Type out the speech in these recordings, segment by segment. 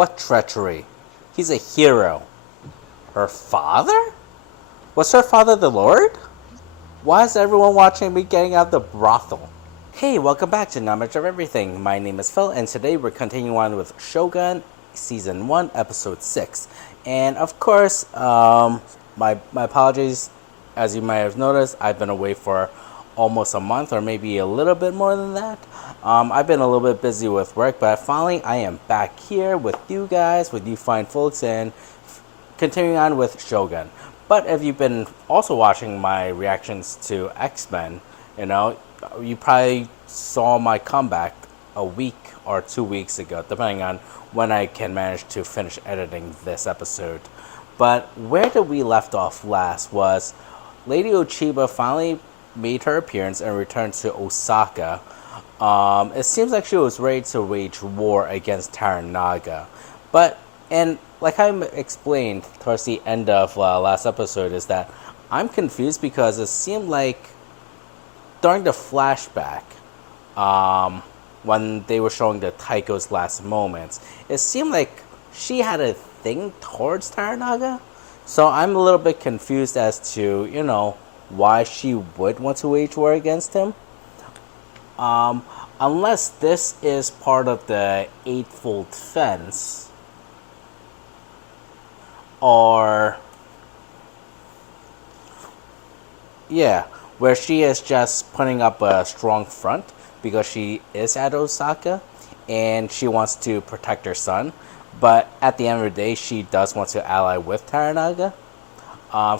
What treachery? He's a hero. Her father? Was her father the Lord? Why is everyone watching me getting out the brothel? Hey, welcome back to Knowledge of Everything. My name is Phil, and today we're continuing on with Shogun Season 1, Episode 6. And of course, my apologies. As you might have noticed, I've been away for almost a month, or maybe a little bit more than that. I've been a little bit busy with work, but finally I am back here with you guys, with you fine folks, and continuing on with Shogun. But if you've been also watching my reactions to X-Men, you probably saw my comeback a week or 2 weeks ago, depending on when I can manage to finish editing this episode. But where did we left off last was Lady Ochiba finally made her appearance and returned to Osaka. It seems like she was ready to wage war against Taranaga. And like I explained towards the end of last episode, is that I'm confused because it seemed like during the flashback, when they were showing the Taiko's last moments, it seemed like she had a thing towards Taranaga. So I'm a little bit confused as to, why she would want to wage war against him. Unless this is part of the Eightfold Fence, or where she is just putting up a strong front because she is at Osaka and she wants to protect her son, but at the end of the day she does want to ally with Taranaga.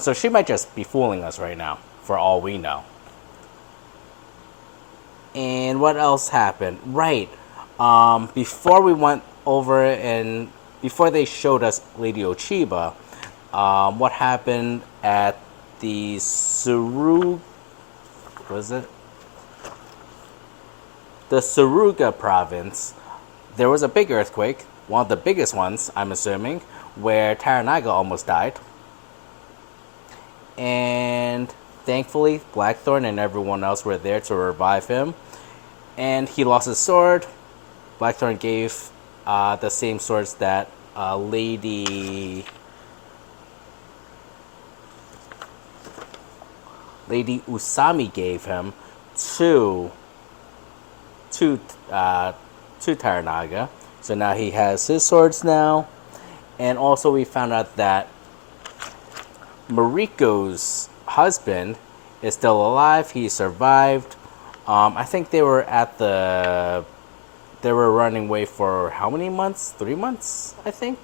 So she might just be fooling us right now, for all we know. And what else happened? Right. Before we went over and before they showed us Lady Ochiba, what happened at the the Suruga province, there was a big earthquake, one of the biggest ones, I'm assuming, where Taranaga almost died. And thankfully, Blackthorn and everyone else were there to revive him. And he lost his sword. Blackthorn gave the same swords that Lady Usami gave him to Taranaga. So now he has his swords now. And also we found out that Mariko's husband is still alive. He survived. I think they were running away for how many months? 3 months, I think.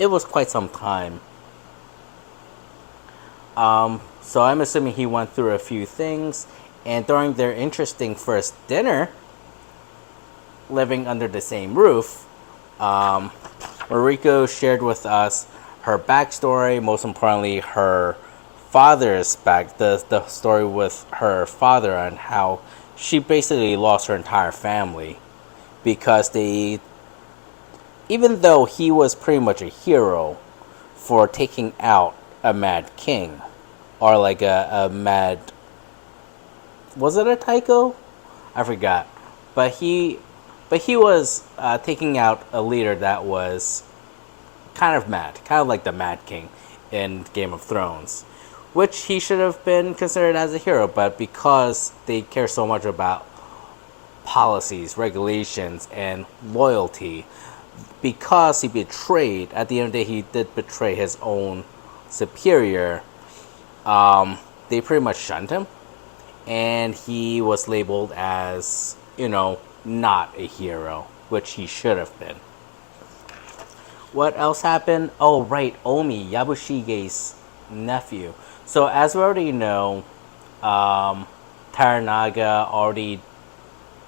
It was quite some time. So I'm assuming he went through a few things. And during their interesting first dinner, living under the same roof, Mariko shared with us her backstory, most importantly her father's the story with her father and how she basically lost her entire family because even though he was pretty much a hero for taking out a mad king, or like a mad, was it a Taiko? I forgot, but he was taking out a leader that was kind of mad, kind of like the Mad King in Game of Thrones, which he should have been considered as a hero, but because they care so much about policies, regulations, and loyalty, because he betrayed, at the end of the day, he did betray his own superior, they pretty much shunned him, and he was labeled as, not a hero, which he should have been. What else happened? Oh, right, Omi, Yabushige's nephew. So, as we already know, Taranaga already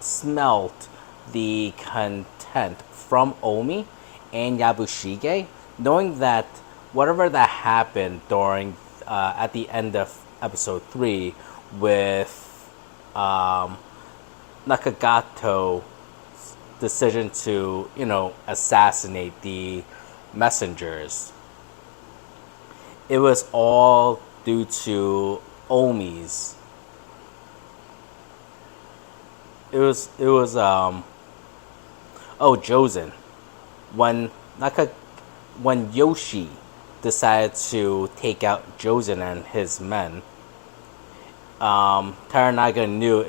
smelt the content from Omi and Yabushige, knowing that whatever that happened during, at the end of episode 3 with Nakagato's decision to, assassinate the messengers, it was all due to Omi's. It was Oh, Jozen. When Naka, when Yoshi decided to take out Jozen and his men, Taranaga knew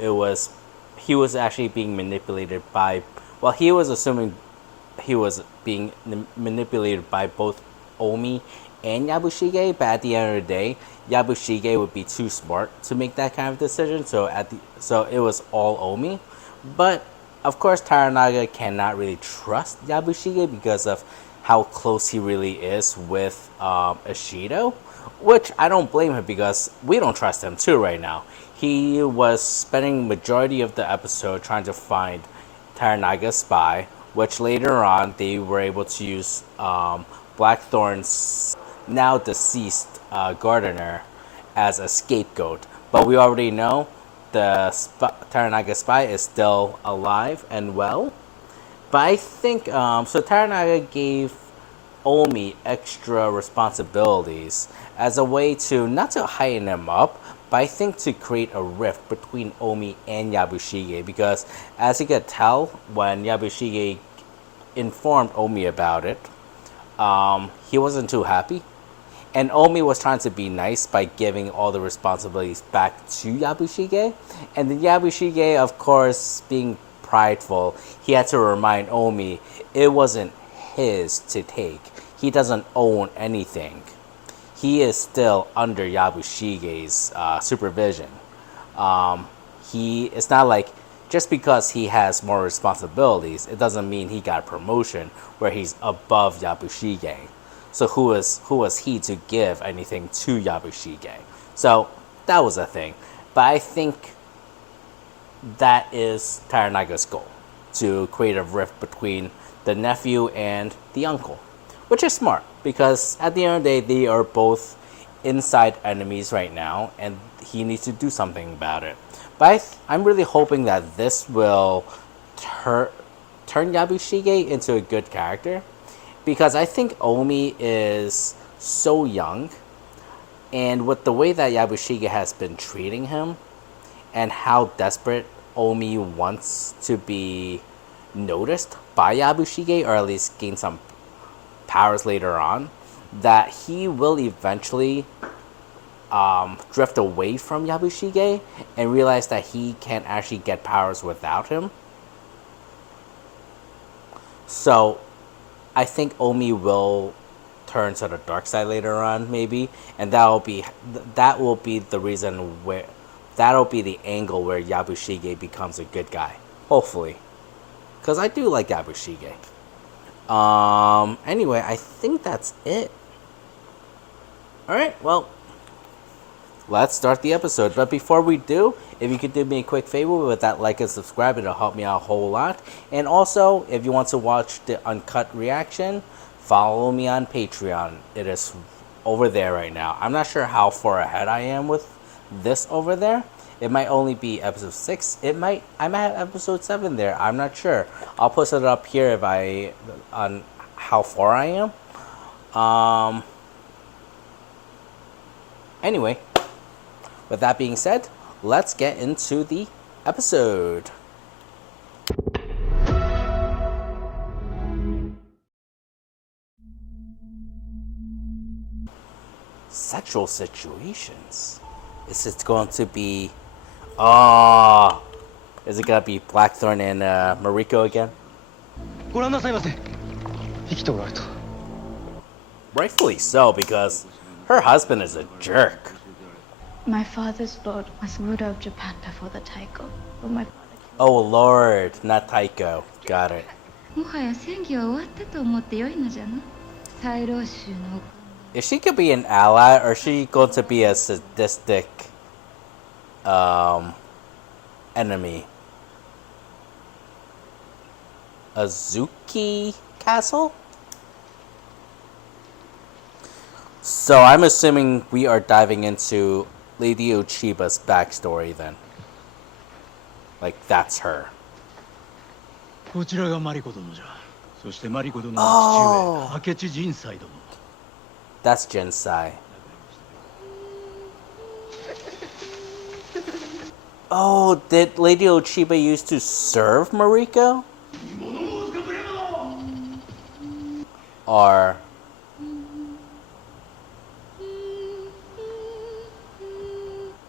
he was actually being manipulated by. Well, he was assuming he was being manipulated by both Omi and Yabushige, but at the end of the day, Yabushige would be too smart to make that kind of decision. So it was all Omi, but of course Taranaga cannot really trust Yabushige because of how close he really is with Ishido, which I don't blame him because we don't trust him too right now. He was spending majority of the episode trying to find Taranaga's spy, which later on they were able to use Blackthorn's now deceased gardener as a scapegoat. But we already know the Taranaga spy is still alive and well. But I think so. Taranaga gave Omi extra responsibilities as a way to not to heighten him up, but I think to create a rift between Omi and Yabushige because, as you could tell, when Yabushige informed Omi about it, he wasn't too happy. And Omi was trying to be nice by giving all the responsibilities back to Yabushige. And then Yabushige, of course, being prideful, he had to remind Omi it wasn't his to take. He doesn't own anything. He is still under Yabushige's supervision. It's not like just because he has more responsibilities, it doesn't mean he got a promotion where he's above Yabushige. So who was he to give anything to Yabushige? So that was a thing. But I think that is Taranaga's goal, to create a rift between the nephew and the uncle, which is smart because at the end of the day, they are both inside enemies right now, and he needs to do something about it. But I'm really hoping that this will turn Yabushige into a good character, because I think Omi is so young, and with the way that Yabushige has been treating him, and how desperate Omi wants to be noticed by Yabushige, or at least gain some powers later on, that he will eventually drift away from Yabushige and realize that he can't actually get powers without him. So I think Omi will turn to the dark side later on, maybe, and that will be the reason where that'll be the angle where Yabushige becomes a good guy, hopefully, because I do like Yabushige. Anyway, I think that's it. All right, well, let's start the episode. But before we do, if you could do me a quick favor with that like and subscribe, it'll help me out a whole lot. And also, if you want to watch the uncut reaction, follow me on Patreon. It is over there right now. I'm not sure how far ahead I am with this over there. It might only be episode 6. I might have episode 7 there. I'm not sure. I'll post it up here on how far I am. Anyway, with that being said, let's get into the episode. Sexual situations. Is it going to be... is it going to be Blackthorn and Mariko again? Rightfully so, because her husband is a jerk. My father's lord was ruler of Japan before the Taiko. But my father... Oh lord, not Taiko. Got it. If she could be an ally, or is she going to be a sadistic enemy? Azuki Castle? So I'm assuming we are diving into Lady Ochiba's backstory then. Like, that's her. Oh! That's Jinsai. Oh, did Lady Ochiba used to serve Mariko? are...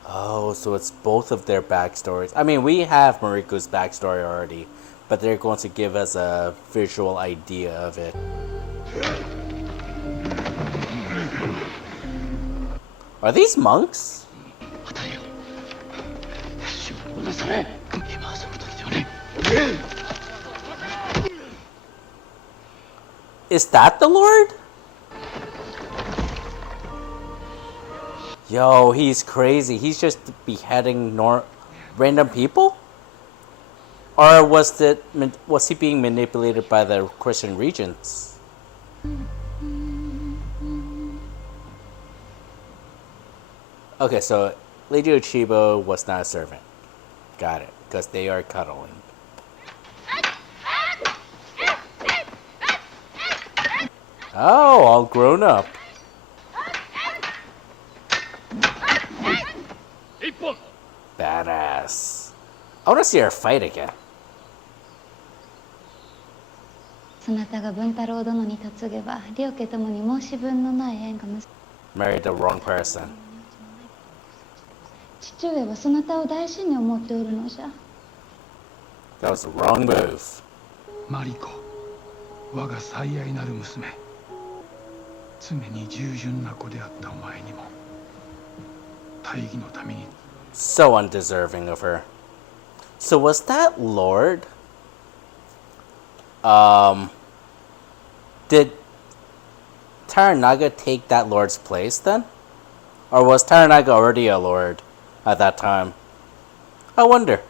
Oh, so it's both of their backstories. I mean, we have Mariko's backstory already, but they're going to give us a visual idea of it. Are these monks? Is that the Lord? Yo, he's crazy. He's just beheading random people? Or was he being manipulated by the Christian regents? Okay, so Lady Ochibo was not a servant. Got it, because they are cuddling. Oh, all grown up. Badass. I want to see her fight again. Married the wrong person. That was the wrong move. Mariko, 我が最愛なる娘。常に従順な子であったお前にも大義のために。So undeserving of her. So was that Lord? Did Taranaga take that Lord's place then? Or was Taranaga already a Lord at that time? I wonder.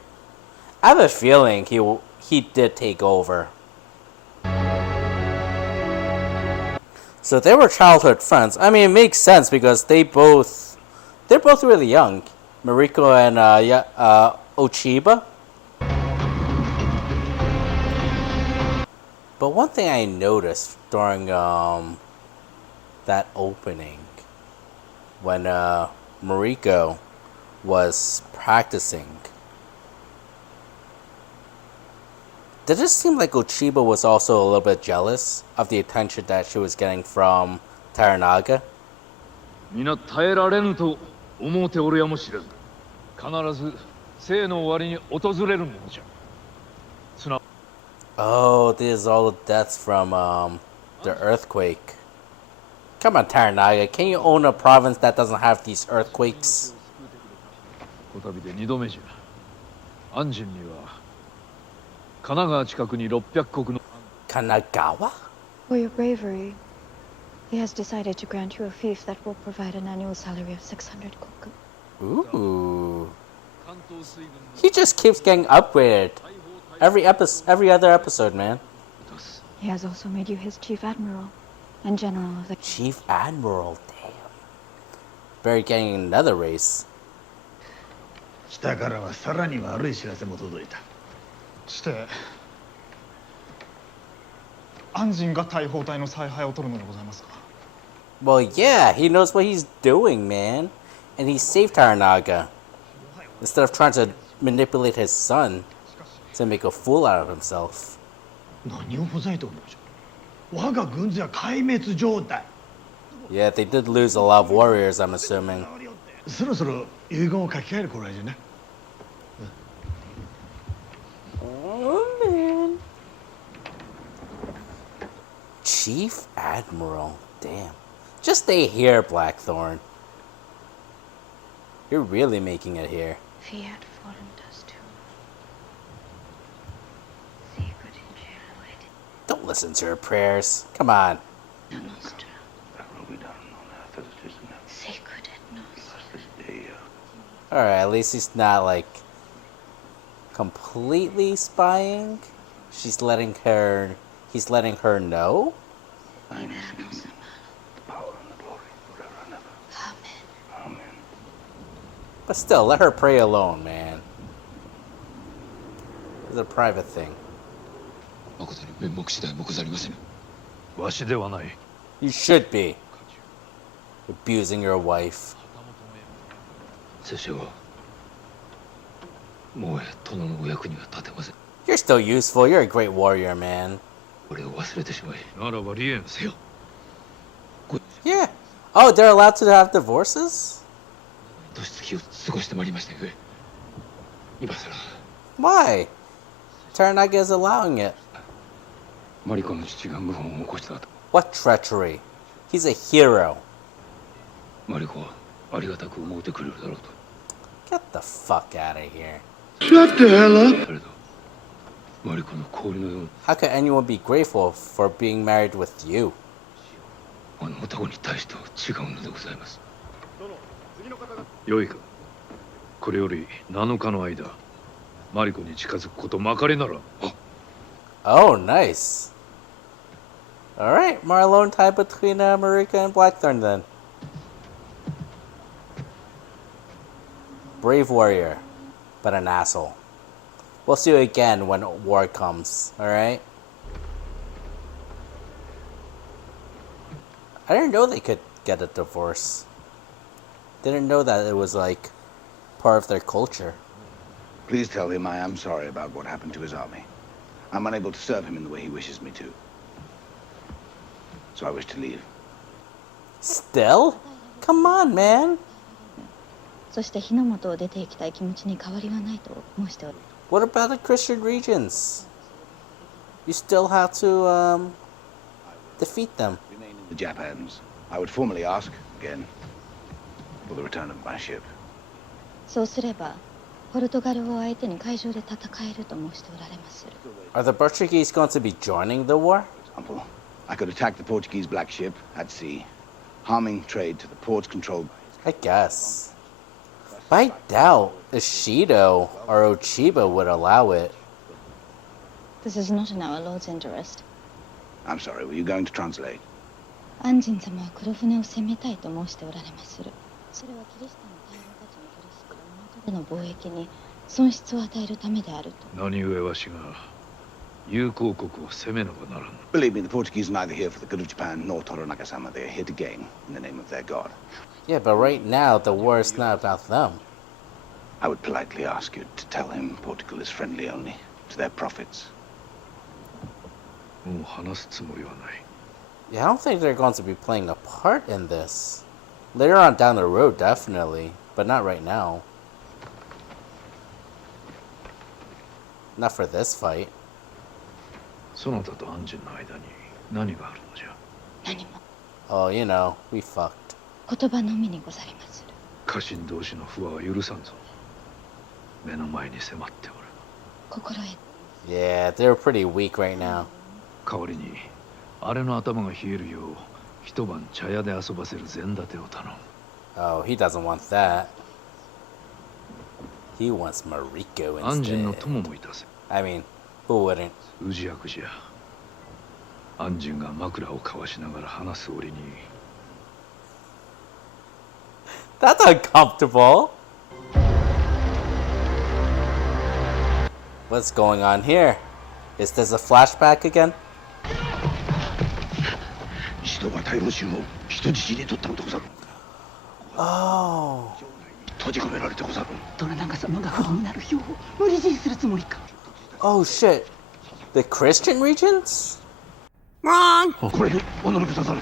I have a feeling he did take over. So they were childhood friends. I mean, it makes sense because they're both really young. Mariko and Ochiba. But one thing I noticed during that opening, when Mariko was practicing, did it seem like Ochiba was also a little bit jealous of the attention that she was getting from Taranaga? Oh, this is all the deaths from the earthquake. Come on, Taranaga, can you own a province that doesn't have these earthquakes? Kanagawa? For your bravery, he has decided to grant you a fief that will provide an annual salary of 600 koku. Ooh. He just keeps getting upgraded. Every other episode, man. He has also made you his chief admiral and general of the... Chief admiral, damn. Barry getting another race. Well, yeah, he knows what he's doing, man. And he saved Taranaga. Instead of trying to manipulate his son to make a fool out of himself. Yeah, they did lose a lot of warriors, I'm assuming. Oh, man. Chief Admiral, damn. Just stay here, Blackthorn. You're really making it here. Fiat foreign does too. Secret in jail. Don't listen to her prayers. Come on. Alright, at least he's not like completely spying. He's letting her know. But still, let her pray alone, man. It's a private thing. You should be abusing your wife. You're still useful. You're a great warrior, man. Yeah. Oh, they're allowed to have divorces? Why? Toranaga is allowing it. What treachery? He's a hero. Get the fuck out of here. Shut the hell up! How could anyone be grateful for being married with you? Oh, nice. Alright, more alone time between Marika and Blackthorn then. Brave warrior, but an asshole. We'll see you again when war comes, alright? I didn't know they could get a divorce. Didn't know that it was like part of their culture. Please tell him I am sorry about what happened to his army. I'm unable to serve him in the way he wishes me to. So I wish to leave. Still? Come on, man. そして火の元を出て行きたい気持ちに変わりはないと申しておる。 What about the Christian regions? You still have to, defeat them. Remain in the Japans. I would formally ask, again, for the return of my ship. そうすれば、ポルトガルを相手に海上で戦えると申しておられます。 Are the Portuguese going to be joining the war? For example, I could attack the Portuguese black ship at sea, harming trade to the ports controlled by... I guess. But I doubt Ishido or Ochiba would allow it. This is not in our Lord's interest. I'm sorry, were you going to translate? 安仁様は黒船を攻めたいと申しておられまする。それはキリシタンの大王たちに取り仕切る港での貿易に損失を与えるためであると。何故わしが友好国を攻めねばならぬ。 Believe me, the Portuguese are neither here for the good of Japan nor Toranaga-sama. They are here to gain in the name of their god. Yeah, but right now the war is not about them. I would politely ask you to tell him Portugal is friendly only to their profits. もう話すつもりはない。 Yeah, I don't think they're going to be playing a part in this. Later on down the road, definitely, but not right now. Not for this fight. そなたと安心の間に何があるのじゃ。何も Oh, you know, we fucked. 言葉のみにござりまする。家臣同士の不和は許さんぞ。目の前に迫っておる。心得 Yeah, they're pretty weak right now. 代わりにあれの頭が冷えるよう一晩茶屋で遊ばせる膳立てを頼む。 Oh, he doesn't want that. He wants Mariko 安心の instead. 友もいたせ。 I mean, who wouldn't? 宇治役じゃ。安心が枕を交わしながら話す折に。 That's uncomfortable. What's going on here? Is this a flashback again? 人は大老衆を人質に取ったのでござる。 Oh. 閉じ込められてござる。トラナガ様が不利になるよう無理強いするつもりか。 Oh shit. The Christian regions? これにお乗りくださる。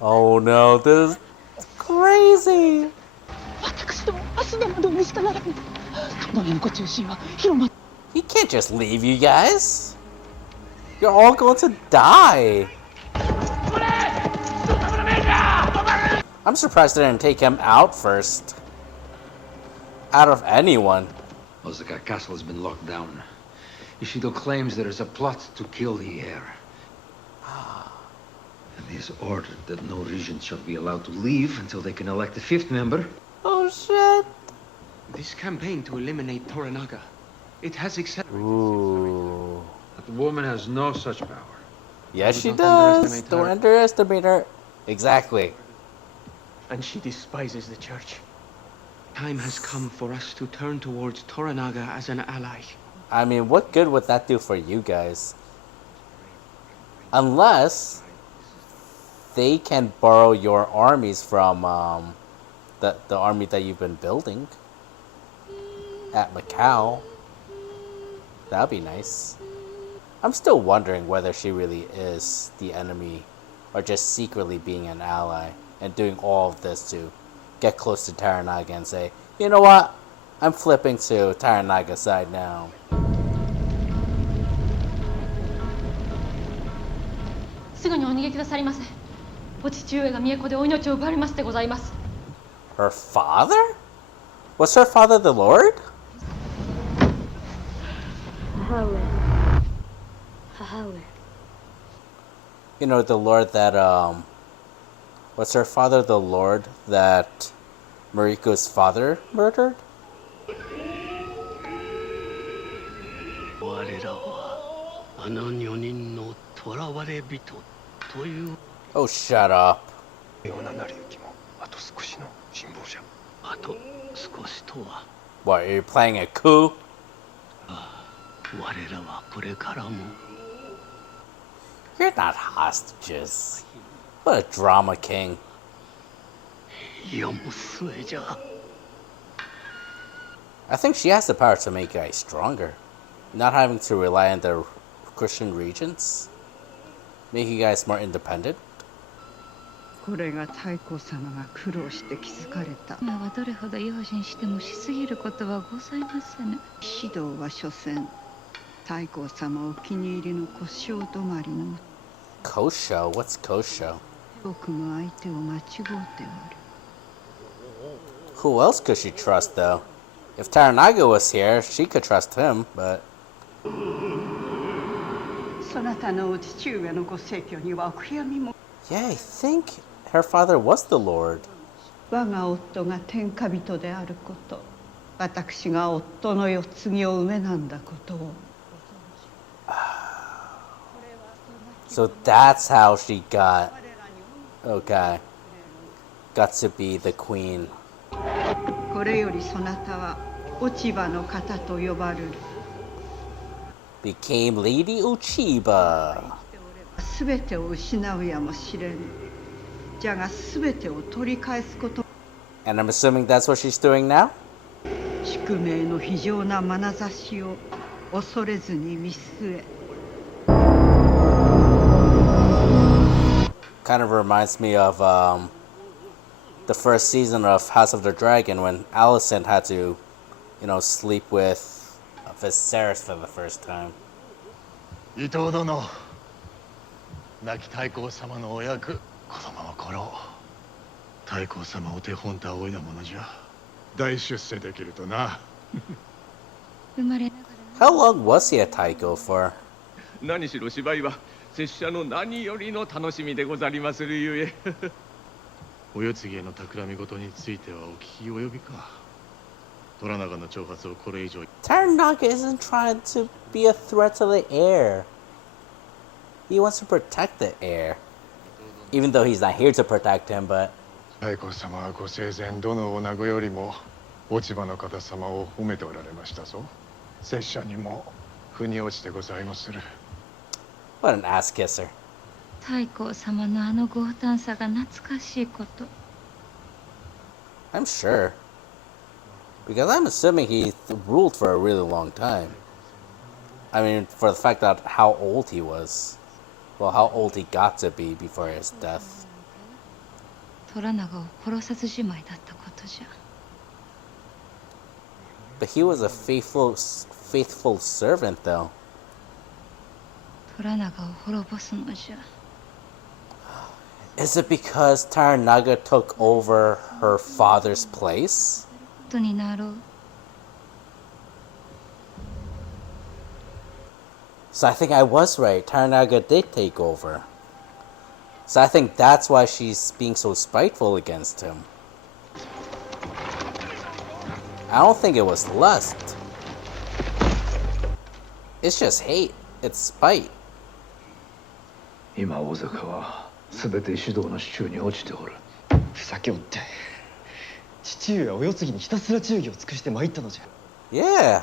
Oh no, this is crazy. 私ども明日でもどうにしかならぬ。どのご中心は広間。 He can't just leave you guys. You're all going to die. I'm surprised they didn't take him out first. Out of anyone. Osaka Castle has been locked down. Ishido claims there is a plot to kill the heir. And he has ordered that no regent shall be allowed to leave until they can elect a fifth member. Oh shit. This campaign to eliminate Toranaga, it has accelerated. Ooh. But the woman has no such power. Yes, she Don't does. underestimate Don't her. underestimate her. Exactly. And she despises the church. Time has come for us to turn towards Toranaga as an ally. I mean, what good would that do for you guys? Unless they can borrow your armies from the army that you've been building at Macau. That'd be nice. I'm still wondering whether she really is the enemy or just secretly being an ally and doing all of this to get close to Toranaga and say, you know what? I'm flipping to Toranaga's side now. すぐにお逃げくださりませ。お父上が都でお命を奪われましてございます。 Her father? Was her father the Lord? 母上。母上。 You know, the Lord that, was her father the Lord that Mariko's father murdered? 我らはあの女人の囚われ人という Oh, shut up. ような成り行きもあと少しの辛抱じゃ。あと少しとは What, are you playing a coup? 我らはこれからも You're not hostages. What a drama king. 世も末じゃ I think she has the power to make guys stronger. Not having to rely on the Christian regions. Make you guys more independent. これが太后様が苦労して築かれた。今はどれほど用心してもしすぎることはございませぬ。指導は所詮太后様お気に入りの小姓止まりの Kosho? What's Kosho? 僕も相手を間違うておる。 Who else could she trust, though? If Toranaga was here, she could trust him, but... そなたのお父上のご逝去にはお悔やみも。 Yeah, I think her father was the Lord. 我が夫が天下人であること、私が夫の世継ぎを埋めなんだことを。 So that's how she got... Okay. Got to be the queen. これよりそなたは落ち葉の方と呼ばれる。 Became Lady Uchiba. すべてを失うやもしれぬ。じゃがすべてを取り返すこと。 And I'm assuming that's what she's doing now? 宿命の非常な眼差しを恐れずに見据え。 Kind of reminds me of the first season of House of the Dragon when Alicent had to, you know, sleep with Viserys for the first time. 伊藤殿、亡き太后様のお役、子供の頃、太后様お手本と仰いだものじゃ。大出世できるとな。生まれながら How long was he a Taiko for? 何しろ芝居は拙者の何よりの楽しみでござりまするゆえ。お世継ぎへの企み事についてはお聞き及びか。虎長の挑発をこれ以上。 Toranaga isn't trying to be a threat to the heir. He wants to protect the heir. Even though he's not here to protect him, but... 太后様はご生前どの女子よりも落ち葉の方様を褒めておられましたぞ。拙者にも腑に落ちてございまする。 What an ass kisser. 太后様のあの豪胆さが懐かしいこと。 I'm sure. Because I'm assuming he ruled for a really long time. I mean, for the fact that how old he was. Well, how old he got to be before his death. 虎長を殺さずじまいだったことじゃ。 But he was a faithful servant, though. 虎長を滅ぼすのじゃ。 Is it because Toranaga took over her father's place? ことになろう。 So I think I was right. Toranaga did take over. So I think that's why she's being so spiteful against him. I don't think it was lust. It's just hate. It's spite. 今大坂は全て石堂の手中に落ちておる。ふざけおって。父上はお世継ぎにひたすら忠義を尽くして参ったのじゃ。 Yeah.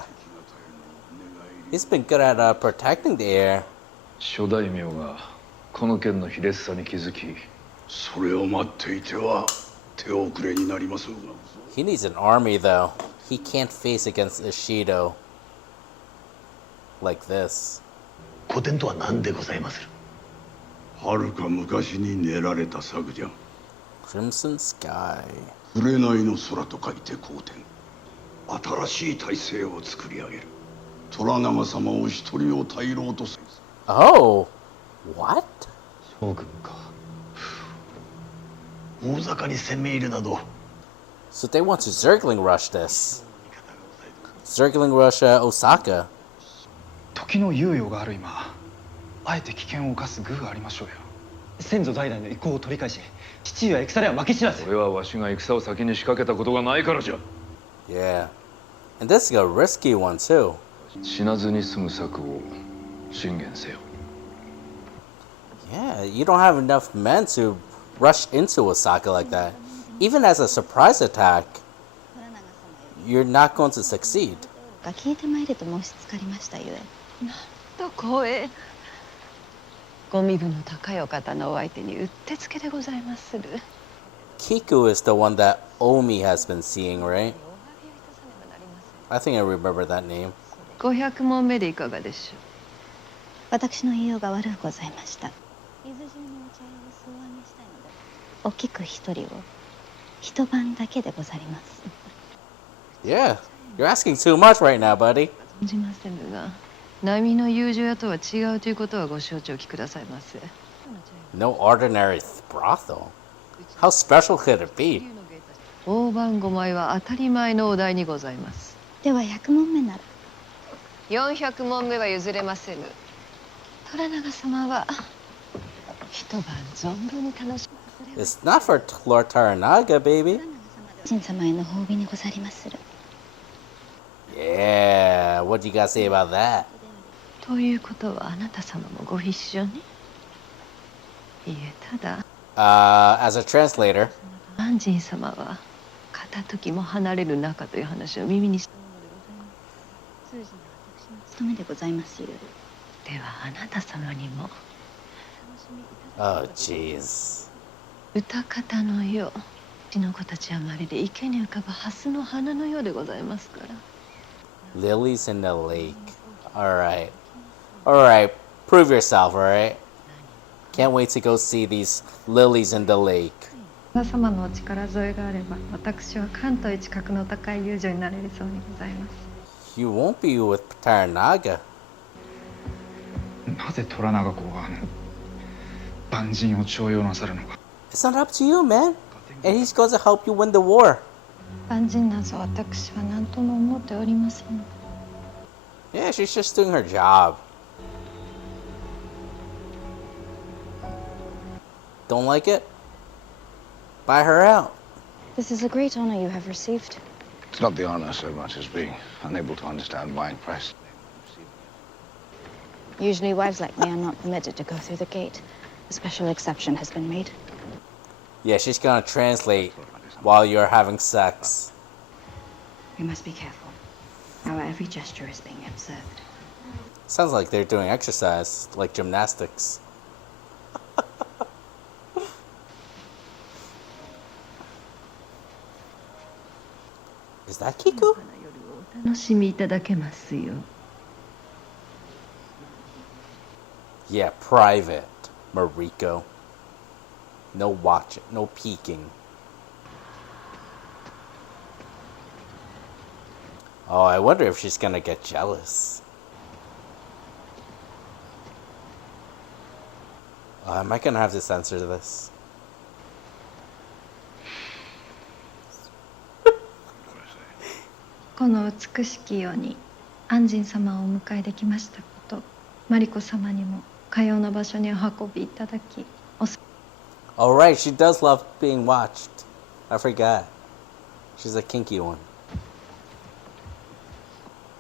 He's been good at protecting the heir. 諸大名がこの件の卑劣さに気づき、それを待っていては手遅れになります。 He needs an army, though. He can't face against Ishido like this. 古典とは何でございまする？はるか昔に練られた作じゃ。 Crimson Sky. 紅の空と書いて古典。新しい体制を作り上げる。虎長様を一人を退ろうとする。 Oh, what? 将軍か。大坂に攻め入るなど。 So they want to Zergling rush this. Zergling rush Osaka. 時の猶予がある今、あえて危険を冒す愚がありましょうよ。先祖代々の意向を取り返し、父上は戦では負け知らず。俺はわしが戦を先に仕掛けたことがないからじゃ。 Yeah. And this is a risky one too. 死なずに済む策を進言せよ。 Yeah, you don't have enough men to rush into Osaka like that. Even as a surprise attack, you're not going to succeed. 聞いてまいると申しつかりましたゆえ。なんと光栄。ご身分の高いお方のお相手にうってつけでございまする。 Kiku is the one that Omi has been seeing, right? I think I remember that name. 500問目でいかがでしょう。私の言いようが悪うございました。伊豆中のお茶屋を総上げしたいので、大きく一人を一晩だけでござります。Yeah, you're asking too much right now, buddy. 存じませぬが、並の友情屋とは違うということはご承知おきくださいませ。 No ordinary brothel. How special could it be? 大判5枚は当たり前のお題にございます。では100問目なら。400問目は譲れませぬ。虎長様は一晩存分に楽しませれば。 It's not for Lord Taranaga, baby. 神様への褒美にござりまする。 Yeah, what do you guys say about that? ということはあなた様もご一緒に？いえ、ただ。As a translator. 安神様は片時も離れる仲という話を耳にしたものでございます。通じの私の務めでございますゆえ。ではあなた様にも。 Oh, jeez. 歌方のよう。うちの子たちはまるで池に浮かぶ蓮の花のようでございますから。 Lilies in the lake. Alright. Alright. Prove yourself, alright? Can't wait to go see these lilies in the lake. 皆様のお力添えがあれば、私は関東一格の高い遊女になれるそうにございます。 You won't be with Taranaga. なぜ虎長公が万人を徴用なさるのか。 It's not up to you, man. And he's going to help you win the war. 万人なぞ私は何とも思っておりません。 Yeah, she's just doing her job. Don't like it? Buy her out. This is a great honor you have received. It's not the honor so much as being unable to understand wine press. Usually wives like me are not permitted to go through the gate. A special exception has been made. Yeah, she's gonna translate while you're having sex. We must be careful. Our every gesture is being observed. Sounds like they're doing exercise, like gymnastics. Is that Kiku? お楽しみいただけますよ。 Yeah, private, Mariko. No watching, no peeking. Oh, I wonder if she's gonna get jealous. Am I gonna have to censor this? この美しき世に安神様をお迎えできましたこと、マリコ様にもかような場所にお運びいただき、Oh right, she does love being watched. I forgot. She's a kinky one.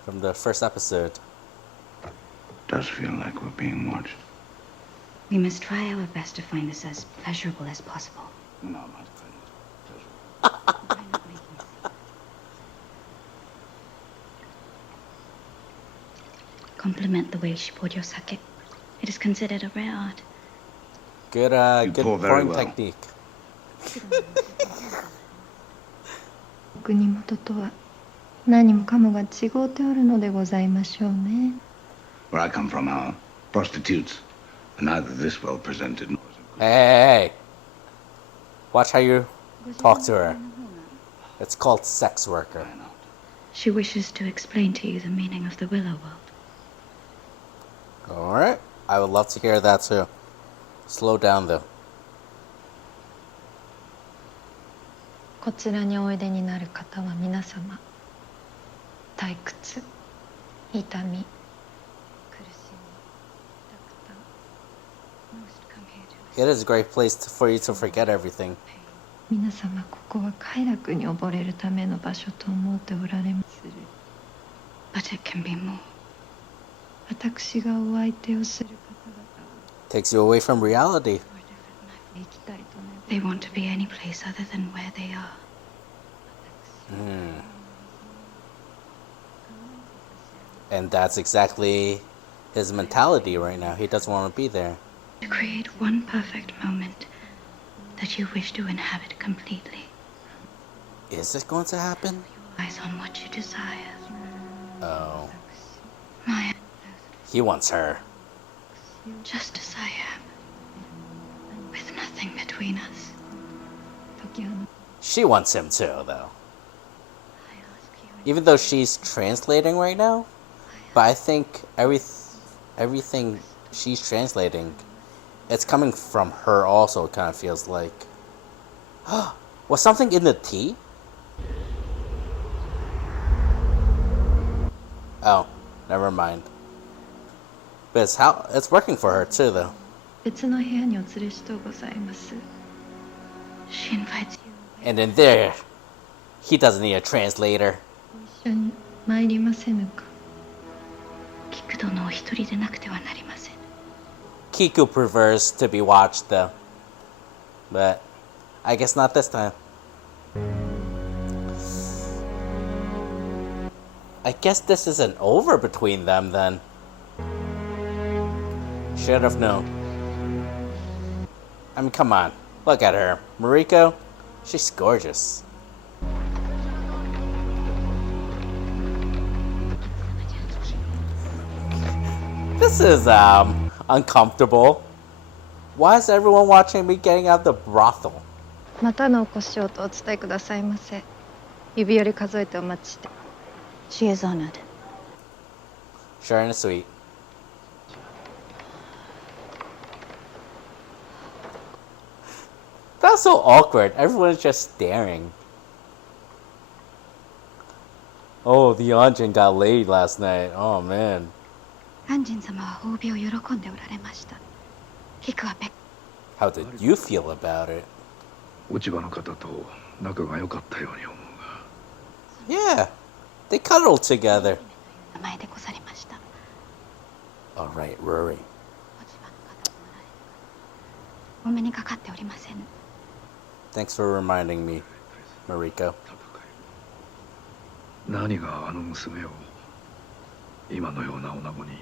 From the first episode. Does feel like we're being watched. We must try our best to find this as pleasurable as possible. No, I'm not offended. Compliment the way she poured your sake. It is considered a rare art. Good, good pouring technique. 国元とは何もかもが違うておるのでございましょうね。 Where I come from, Prostitutes are neither this well presented nor... Hey. Watch how you talk to her. It's called sex worker. She wishes to explain to you the meaning of the Willow World. Alright. I would love to hear that too. Slow down though. こちらにおいでになる方は皆様退屈痛み苦しみ落胆 It is a great place for you to forget everything. 皆様ここは快楽に溺れるための場所と思っておられまする But it can be more. 私がお相手をする方々 Takes you away from reality. は行きたいと願 They want to be any place other than where they are. And that's exactly his mentality right now. He doesn't want to be there. To create one perfect moment that you wish to inhabit completely. Is it going to happen? Eyes on what you desire. Oh. Maya, He wants her. just as I am. With nothing between us. She wants him too, though. Even though she's translating right now, but I think everything she's translating, it's coming from her also, it kind of feels like. Was something in the tea? Oh, never mind. But it's working for her too, though. 別の部屋にお連れしとうございます She invites you. And in there, he doesn't need a translator. 一緒に参りませぬか Kiku殿お一人でなくてはなりません。 Kiku prefers to be watched, though. But I guess not this time. I guess this isn't over between them, then. Should have known. I mean, come on. Look at her. Mariko, she's gorgeous. This is, uncomfortable. Why is everyone watching me getting out the brothel? またのお越しをとお伝えくださいませ指折り数えてお待ちして She is honored. Sure and sweet. That's so awkward. Everyone's just staring. Oh, the Anjin got laid last night. Oh, man. アンジン様は褒美を喜んでおられました。キクは別 How did you feel about it? 落ち葉の方と仲が良かったように思うが Yeah, they cuddled together. 名前でござりました。 Alright, Rory. お目にかかっておりません。 Thanks for reminding me, Mariko. 何があの娘を今のような女子に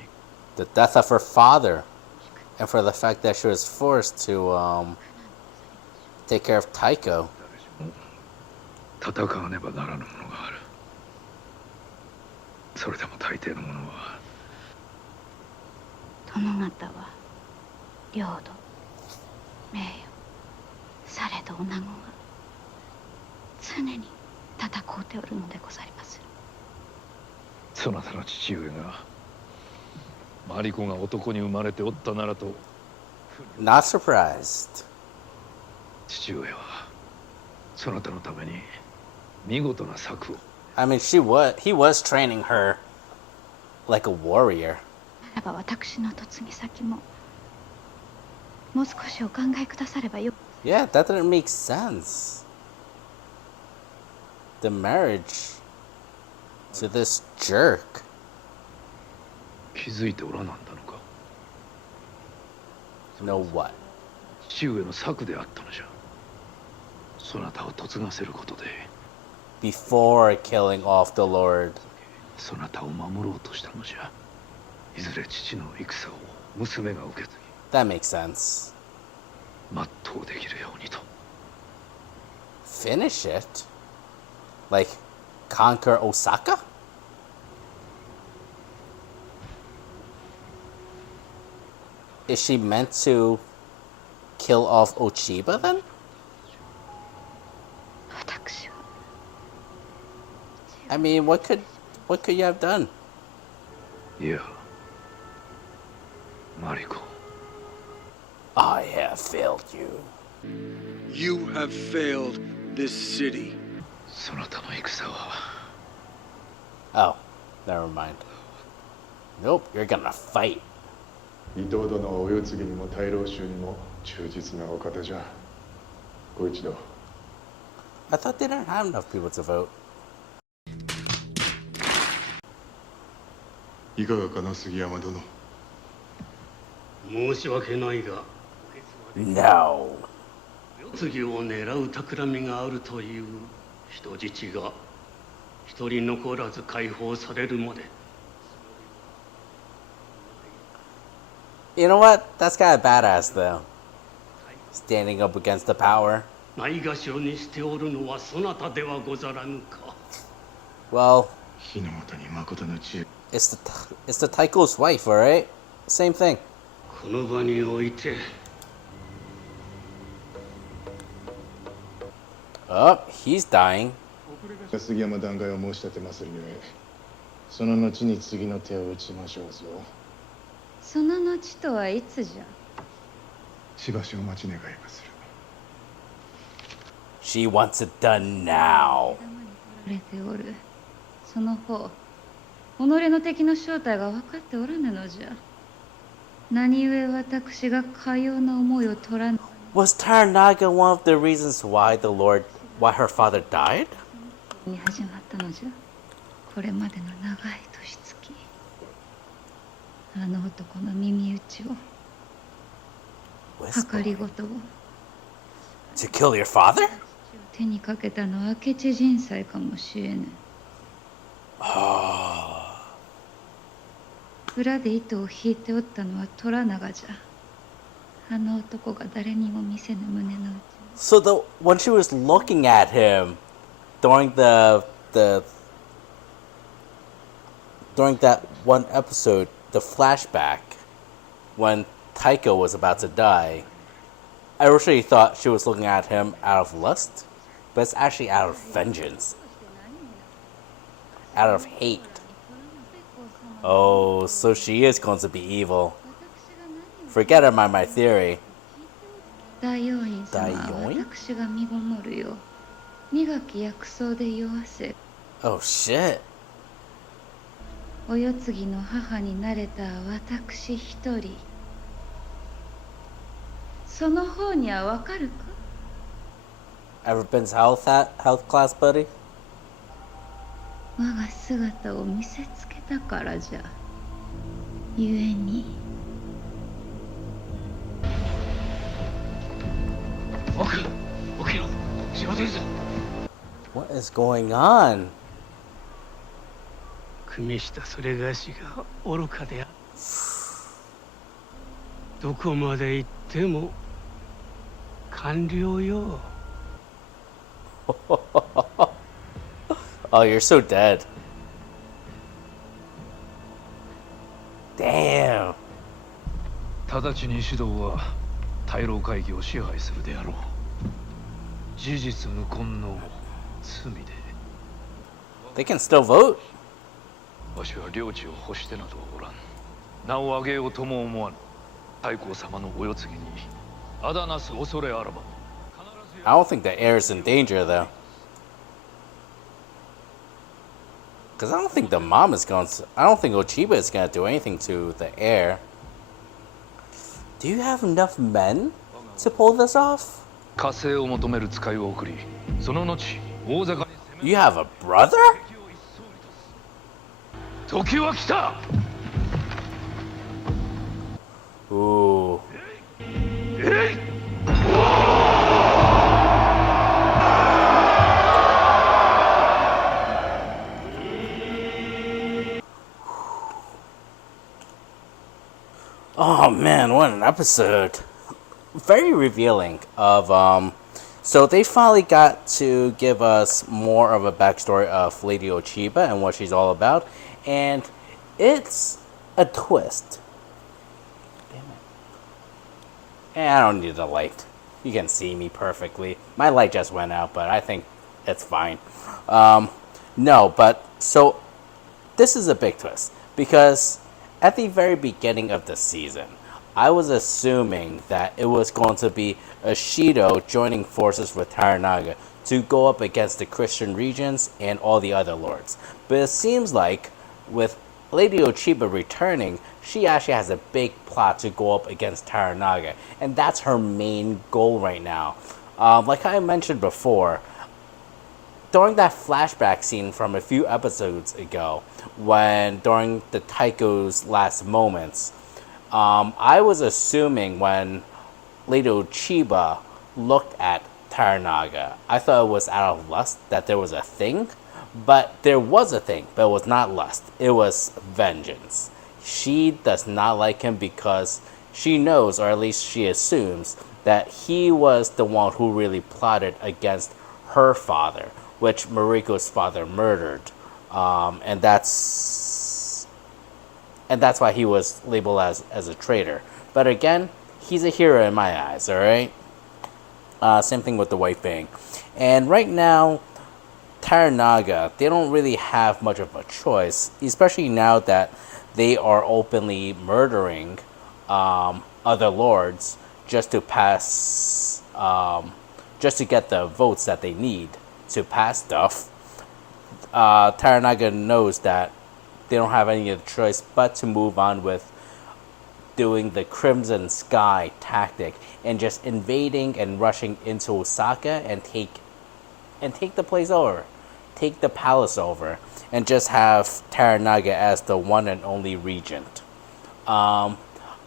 The death of her father. And for the fact that she was forced to, take care of Taiko. 戦わねばならぬものがあるそれでも大抵のものは殿方は領土名誉されど女子は常に戦うておるのでござりまする。そなたの父上がマリコが男に生まれておったならと Not surprised. 父上はそなたのために見事な策を I mean, he was training her like a warrior. ならば私の嫁ぎ先ももう少しお考えくださればよ。 Yeah, that didn't make sense. The marriage to this jerk. 気づいておらなんだのか No what? 父上の策であったのじゃそなたを嫁がせることで Before killing off the Lord. そなたを守ろうとしたのじゃいずれ父の戦を娘が受け継 That makes sense. ぎ全うできるようにと Finish it? Like, conquer Osaka? Is she meant to kill off Ochiba then? 私は I mean, what could you have done? Yeah. Mariko. I have failed you. You have failed this city. そなたの戦は Oh, never mind. Nope, you're gonna fight. 伊藤殿はお世継ぎにも大老衆にも忠実なお方じゃ。ご一同。 I thought they didn't have enough people to vote. いかがかな杉山殿。申し訳ないが No. 世継ぎを狙う企みがあるという人質が一人残らず解放されるまで You know what? That's kind of badass, though. Standing up against the power. ないがしろにしておるのはそなたではござらぬか Well, 火の元に誠の知恵。 it's the Taiko's wife, alright? Same thing. この場において Oh, he's dying. 杉山弾劾を申し立てまするゆえ、その後に次の手を打ちましょうぞ。その後とはいつじゃ。しばしお待ち願いまする。 She wants it done now. 取れておる。その方、己の敵の正体が分かっておらぬのじゃ。何故私がかような思いを取らぬ。 Was Toranaga one of the reasons why her father died? に始まったのじゃ。これまでの長い年月。あの男の耳打ちを。計りごとを。To kill your father? 手にかけたのは明智人妻かもしれぬ。裏で糸を引いておったのは虎長じゃ。あの男が誰にも見せぬ胸の内。 So when she was looking at him during that one episode, the flashback when Taiko was about to die, I originally thought she was looking at him out of lust, but it's actually out of vengeance, out of hate. Oh, so she is going to be evil. Forget about my theory. 大王院様は私が身ごもるよう苦き薬草で酔わせ Oh shit. お世継ぎの母になれた私一人その方にはわかるか Ever been to health class, buddy? 我が姿を見せつけたからじゃゆえに What is going on? 組下それがしが愚かであるどこまで行っても官僚よ Oh, you're so dead. Damn. 直ちに指導は大老会議を支配するであろう。事実無根の罪で。They can still vote. わしは領地を欲してなどおらん。名を挙げようとも思わぬ。太閤様のお世継ぎにあだなす恐れあらば。I don't think the heir is in danger, though. Because I don't think the mom is going to... I don't think Ochiba is going to do anything to the heir. Do you have enough men to pull this off? 加勢を求める使いを送り、その後、大坂に You have a brother? 時は来た Ooh. Oh man, what an episode. Very revealing of so they finally got to give us more of a backstory of Lady Ochiba and what she's all about, and it's a twist. Damn it. I don't need the light. You can see me perfectly. My light just went out, but I think it's fine. No, but so this is a big twist because at the very beginning of the season, I was assuming that it was going to be Ashido joining forces with Taranaga to go up against the Christian regions and all the other lords. But it seems like with Lady Ochiba returning, she actually has a big plot to go up against Taranaga, and that's her main goal right now. Like I mentioned before, during that flashback scene from a few episodes ago, during the Taiko's last moments, I was assuming when Lady Ochiba looked at Taranaga, I thought it was out of lust that there was a thing, but there was a thing, but it was not lust. It was vengeance. She does not like him because she knows, or at least she assumes, that he was the one who really plotted against her father, which Mariko's father murdered, and that's why he was labeled as a traitor. But again, he's a hero in my eyes. All right. Same thing with the White Fang, and right now, Taranaga, they don't really have much of a choice, especially now that they are openly murdering other lords just to pass, just to get the votes that they need to pass stuff. Taranaga knows that they don't have any other choice but to move on with doing the Crimson Sky tactic and just invading and rushing into Osaka and take the place over, take the palace over, and just have Taranaga as the one and only regent. I'm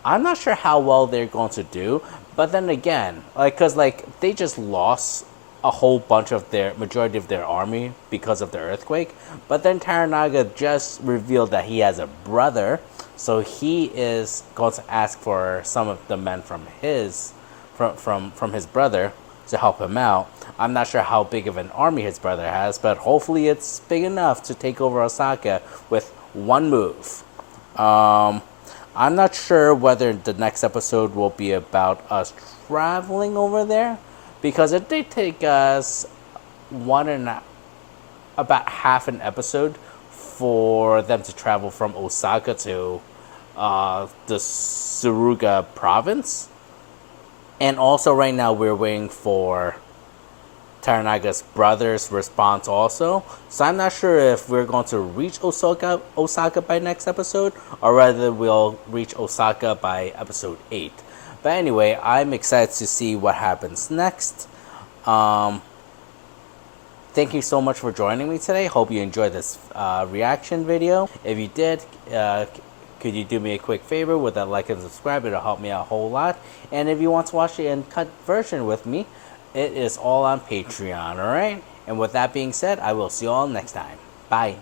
not sure how well they're going to do, but then again, because they just lost a whole bunch of majority of their army because of the earthquake, but then Taranaga just revealed that he has a brother, so he is going to ask for some of the men from his brother to help him out. I'm not sure how big of an army his brother has, but hopefully it's big enough to take over Osaka with one move. I'm not sure whether the next episode will be about us traveling over there, because it did take us about half an episode for them to travel from Osaka to the Suruga province. And also right now we're waiting for Taranaga's brother's response also. So I'm not sure if we're going to reach Osaka by next episode, or whether we'll reach Osaka by episode 8. But anyway, I'm excited to see what happens next. Thank you so much for joining me today. Hope you enjoyed this reaction video. If you did, could you do me a quick favor with that like and subscribe? It'll help me out a whole lot. And if you want to watch the uncut version with me, it is all on Patreon, alright? And with that being said, I will see you all next time. Bye.